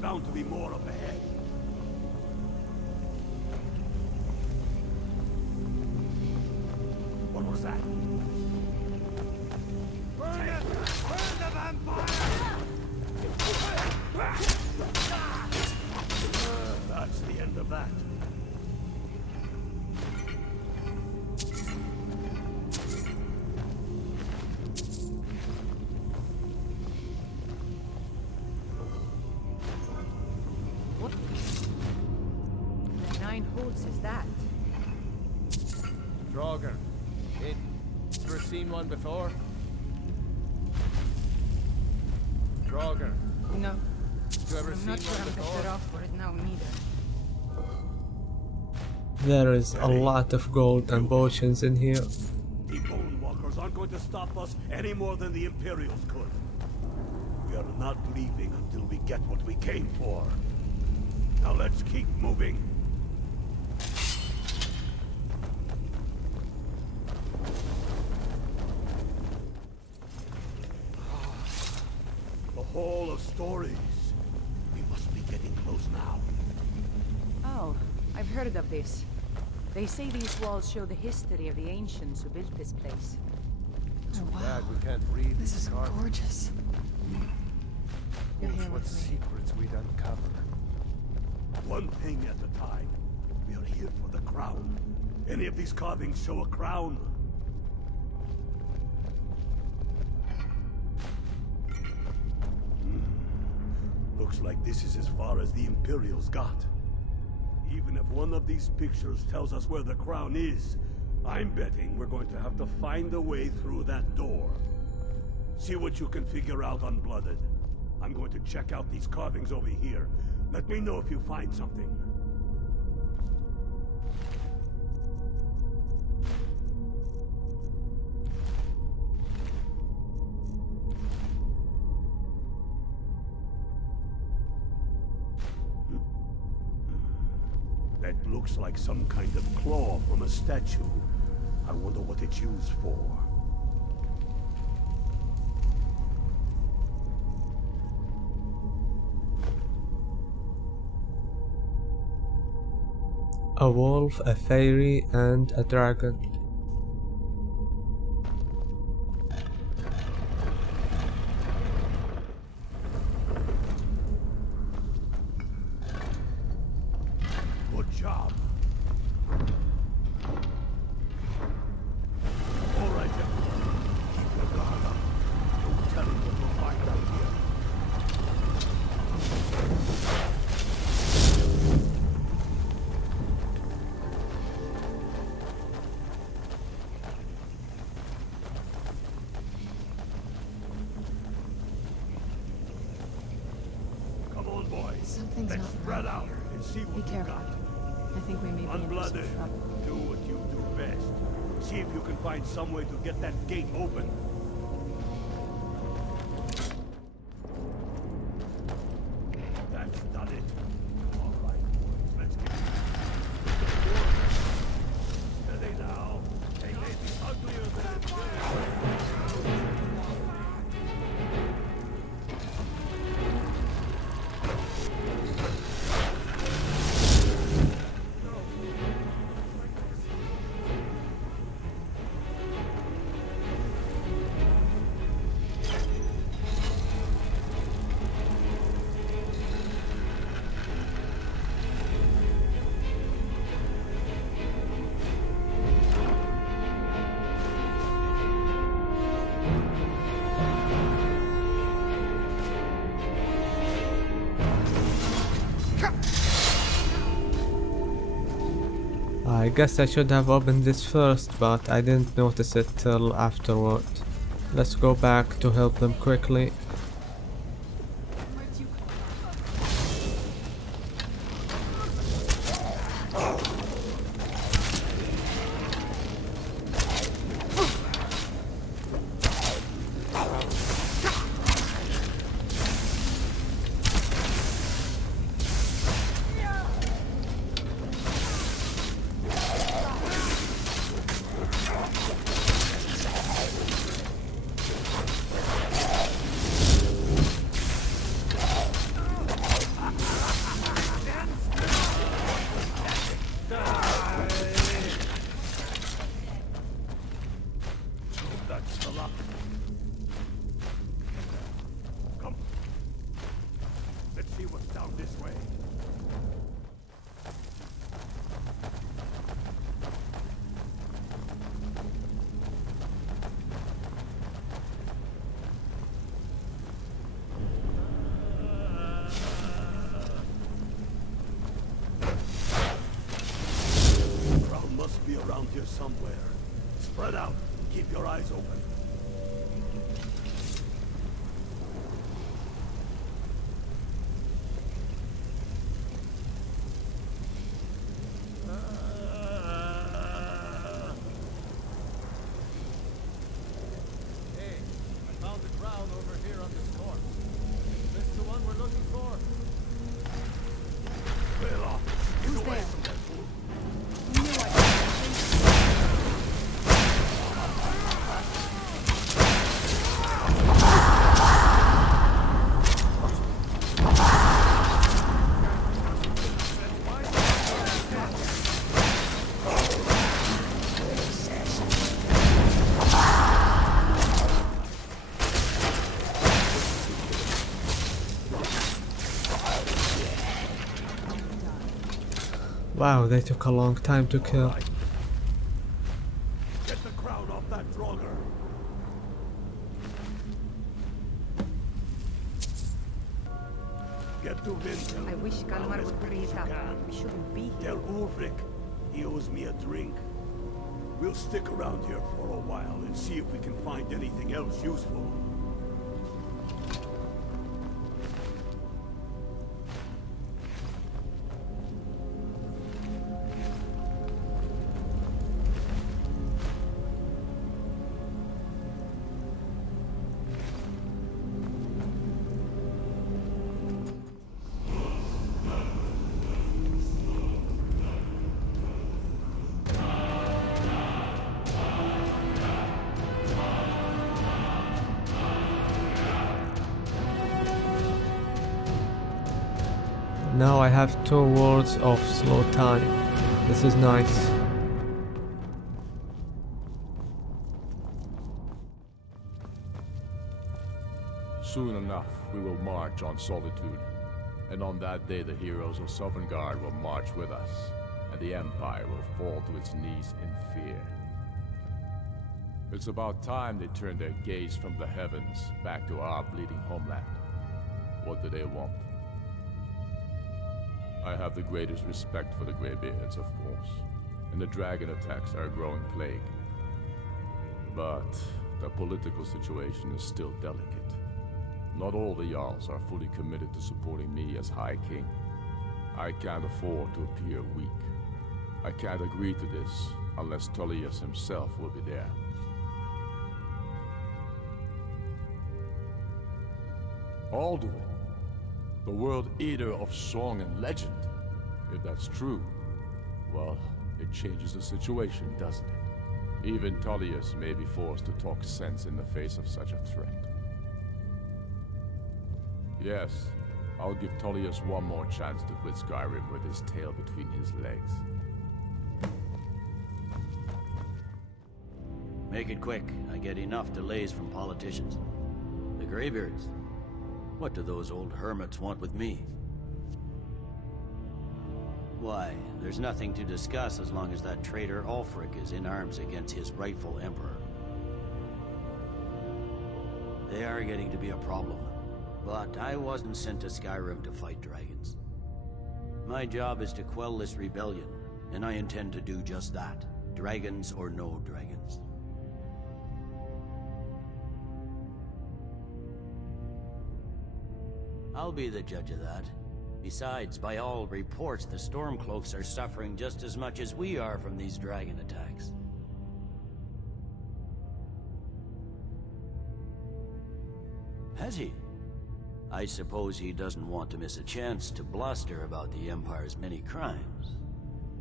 bound to be more up ahead. What was that? Burn it! Burn the vampire! That's the end of that. What? The 9 holes is that? Draugr. Ever seen one before? Draugr. No. You ever I'm seen not sure one I'm before? better off for it now neither. There is a lot of gold and potions in here. The Bone Walkers aren't going to stop us any more than the Imperials could. We are not leaving until we get what we came for. Now let's keep moving. The Hall of Stories. We must be getting close now. Oh, I've heard of this. They say these walls show the history of the ancients who built this place. Too bad we can't read This these is carvings. gorgeous. You're here What with me. secrets we'd uncover. One thing at a time. We are here for the crown. Any of these carvings show a crown? Looks like this is as far as the Imperials got. Even if one of these pictures tells us where the crown is, I'm betting we're going to have to find a way through that door. See what you can figure out, Unblooded. I'm going to check out these carvings over here. Let me know if you find something. That looks like some kind of claw from a statue. I wonder what it's used for. A wolf, a fairy, and a dragon. Good job. All right, everyone. Keep your guard up. Don't tell him what you'll find out here. Come on, boys. Something's Let's not spread right out here. and see Be what you careful. got. I think we may be in for some Unblooded, trouble. do what you do best. See if you can find some way to get that gate open. That's done it. All right, boys, let's get steady now. They may be uglier than it is. I guess I should have opened this first, but I didn't notice it till afterward. Let's go back to help them quickly. must be around here somewhere. Spread out. Keep your eyes open. Hey, I found the crown over here on this corpse. Is this the one we're looking for? Clear off. Who's Get away there? from that fool. You knew I Wow, they took a long time to kill. Get the crown off that Draugr. Get to Vintel. I wish Kalmar would hurry it up. We shouldn't be here. Tell Ulfric he owes me a drink. We'll stick around here for a while and see if we can find anything else useful. Now I have 2 words of slow time. This is nice. Soon enough, we will march on Solitude. And on that day, the heroes of Sovngarde will march with us, and the Empire will fall to its knees in fear. It's about time they turned their gaze from the heavens back to our bleeding homeland. What do they want? I have the greatest respect for the Greybeards, of course, and the dragon attacks are a growing plague. But the political situation is still delicate. Not all the Jarls are fully committed to supporting me as High King. I can't afford to appear weak. I can't agree to this unless Tullius himself will be there. Alduin, the World Eater of song and legend. If that's true, well, it changes the situation, doesn't it? Even Tullius may be forced to talk sense in the face of such a threat. Yes, I'll give Tullius one more chance to quit Skyrim with his tail between his legs. Make it quick. I get enough delays from politicians. The Greybeards. What do those old hermits want with me? Why, there's nothing to discuss as long as that traitor Ulfric is in arms against his rightful emperor. They are getting to be a problem. But I wasn't sent to Skyrim to fight dragons. My job is to quell this rebellion, and I intend to do just that. Dragons or no dragons. I'll be the judge of that. Besides, by all reports, the Stormcloaks are suffering just as much as we are from these dragon attacks. Has he? I suppose he doesn't want to miss a chance to bluster about the Empire's many crimes.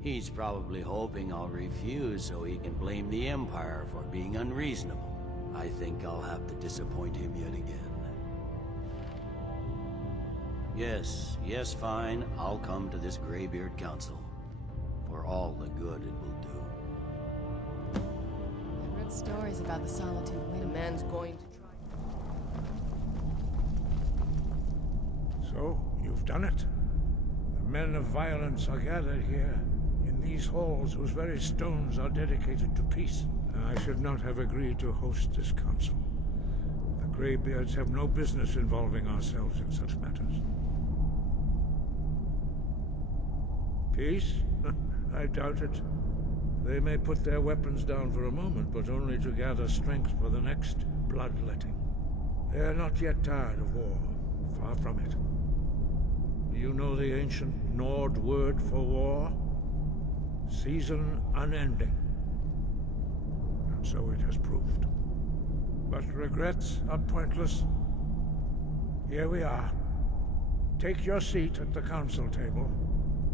He's probably hoping I'll refuse so he can blame the Empire for being unreasonable. I think I'll have to disappoint him yet again. Yes, fine. I'll come to this Greybeard Council. For all the good it will do. I've read stories about the Solitude The Wind. man's going to try. So, you've done it. The men of violence are gathered here, in these halls whose very stones are dedicated to peace. I should not have agreed to host this council. The Greybeards have no business involving ourselves in such matters. Peace? I doubt it. They may put their weapons down for a moment, but only to gather strength for the next bloodletting. They are not yet tired of war. Far from it. Do you know the ancient Nord word for war? Season unending. And so it has proved. But regrets are pointless. Here we are. Take your seat at the council table,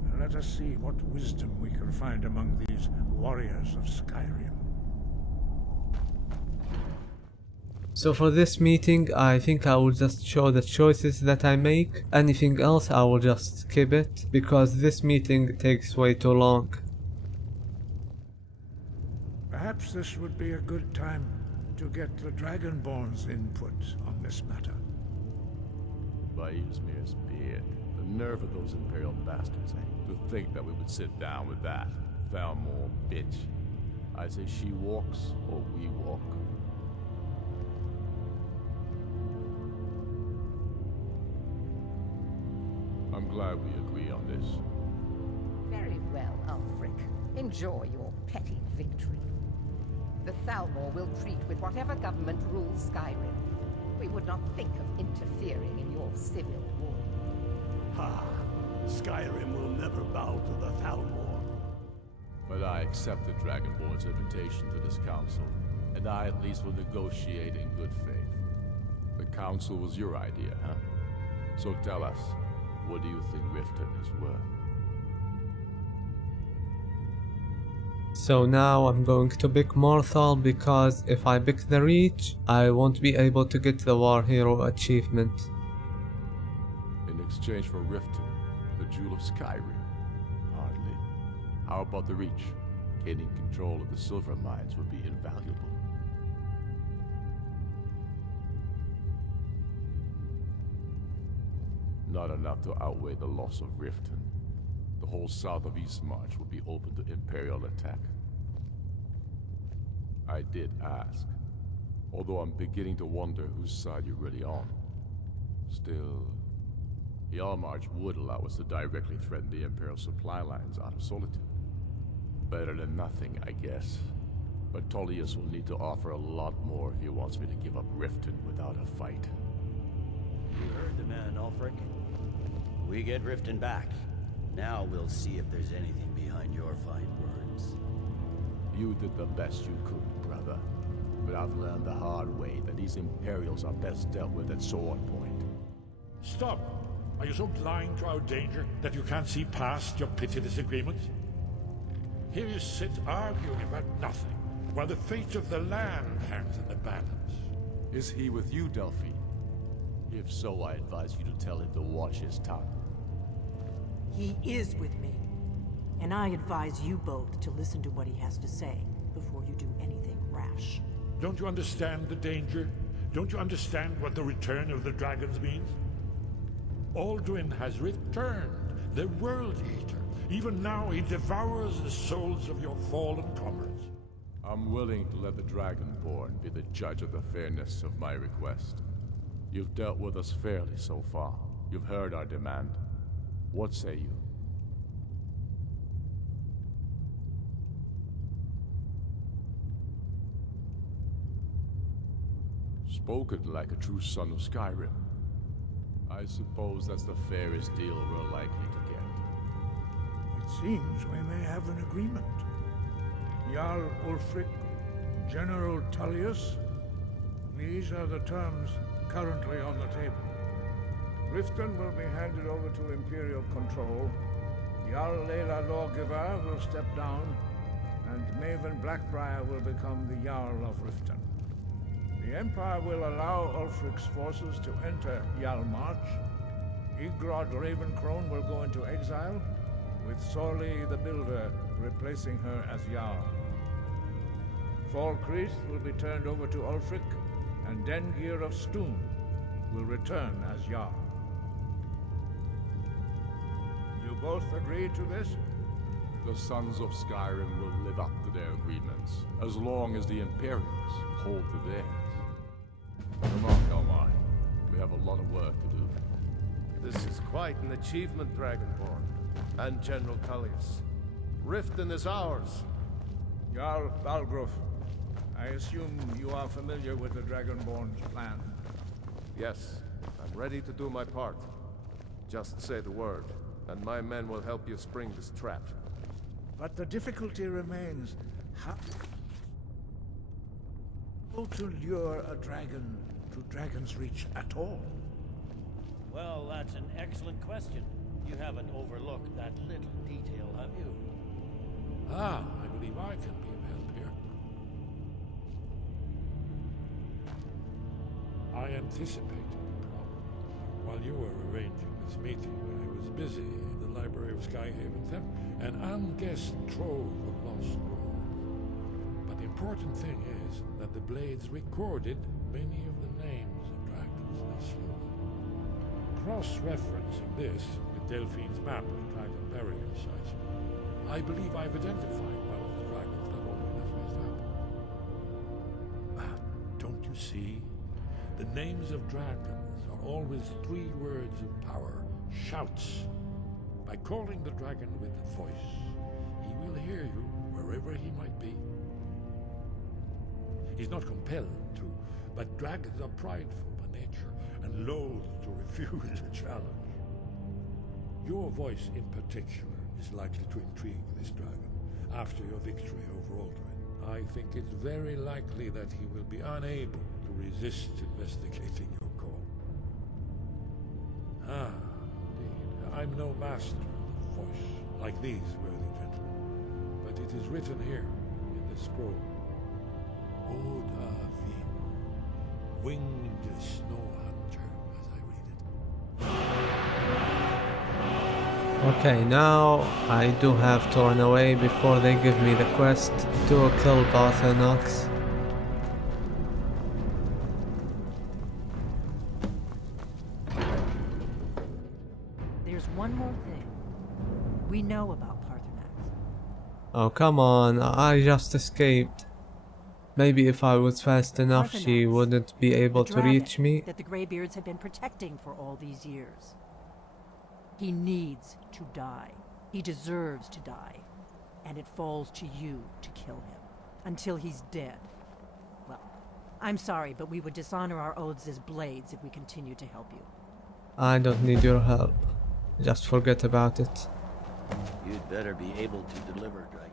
and let us see what wisdom we can find among these warriors of Skyrim. So for this meeting, I think I will just show the choices that I make. Anything else I will just skip it, because this meeting takes way too long. Perhaps this would be a good time to get the Dragonborn's input on this matter. By Ysmir's beard, the nerve of those Imperial bastards, eh? To think that we would sit down with that Thalmor bitch. I say she walks, or we walk. I'm glad we agree on this. Very well, Ulfric. Enjoy your petty victory. The Thalmor will treat with whatever government rules Skyrim. We would not think of interfering in your civil war. Ha! Skyrim will never bow to the Thalmor. But I accept the Dragonborn's invitation to this council, and I at least will negotiate in good faith. The council was your idea, huh? So tell us, what do you think Riften is worth? So now I'm going to pick Morthal, because if I pick the Reach, I won't be able to get the War Hero achievement. In exchange for Riften, the Jewel of Skyrim? Hardly. How about the Reach? Gaining control of the silver mines would be invaluable. Not enough to outweigh the loss of Riften. The whole south of Eastmarch would be open to Imperial attack. I did ask, although I'm beginning to wonder whose side you're really on. Still, Yarmarch would allow us to directly threaten the Imperial supply lines out of Solitude. Better than nothing, I guess. But Tullius will need to offer a lot more if he wants me to give up Riften without a fight. You heard the man, Ulfric. We get Riften back. Now we'll see if there's anything behind your fine words. You did the best you could, brother. But I've learned the hard way that these Imperials are best dealt with at sword point. Stop! Are you so blind to our danger that you can't see past your petty disagreements? Here you sit arguing about nothing, while the fate of the land hangs in the balance. Is he with you, Delphi? If so, I advise you to tell him to watch his tongue. He is with me. And I advise you both to listen to what he has to say before you do anything rash. Don't you understand the danger? Don't you understand what the return of the dragons means? Alduin has returned, the World Eater. Even now he devours the souls of your fallen comrades. I'm willing to let the Dragonborn be the judge of the fairness of my request. You've dealt with us fairly so far. You've heard our demand. What say you? Spoken like a true son of Skyrim. I suppose that's the fairest deal we're likely to get. It seems we may have an agreement. Jarl Ulfric, General Tullius. These are the terms currently on the table. Riften will be handed over to Imperial control. Jarl Layla Lawgiver will step down, and Maven Blackbriar will become the Jarl of Riften. The Empire will allow Ulfric's forces to enter Yarmarch. Igrod Ravencrone will go into exile, with Sorli the Builder replacing her as Jarl. Falkreath will be turned over to Ulfric, and Dengir of Stoom will return as Jarl. You both agree to this? The Sons of Skyrim will live up to their agreements, as long as the Imperials hold to theirs. Come on, Delmar. We have a lot of work to do. This is quite an achievement, Dragonborn. And General Tullius. Riften is ours. Jarl Balgruf, I assume you are familiar with the Dragonborn's plan. Yes, I'm ready to do my part. Just say the word, and my men will help you spring this trap. But the difficulty remains, how to lure a dragon to Dragon's Reach at all? Well, that's an excellent question. You haven't overlooked that little detail, have you? Ah, I believe I can be of help here. I anticipated the problem. While you were arranging this meeting, I was busy in the library of Skyhaven Theft, an unguessed trove of lost lore. But the important thing is that the blades recorded many of the names of dragons they slew. Cross-referencing this with Delphine's map of dragon burial sites, I believe I've identified one of the dragons that Owen has raised up. Don't you see? The names of dragons are always 3 words of power, shouts. By calling the dragon with a voice, he will hear you wherever he might be. He's not compelled to, but dragons are prideful by nature and loath to refuse a challenge. Your voice in particular is likely to intrigue this dragon after your victory over Aldrin. I think it's very likely that he will be unable to resist investigating your call. Ah, indeed. I'm no master of the voice, like these worthy gentlemen, but it is written here in the scroll. Oda Vin, winged snow hunter, as I read it. Okay, now I do have to run away before they give me the quest to kill Barthenox. There's one more thing. We know about Parthenax. Oh, come on, I just escaped. Maybe if I was fast enough, she Parthenax, wouldn't be able the to reach dragon me. that the Greybeards have been protecting for all these years. He needs to die. He deserves to die. And it falls to you to kill him. Until he's dead. Well, I'm sorry, but we would dishonor our oaths as blades if we continue to help you. I don't need your help. Just forget about it. You'd better be able to deliver, Dragon.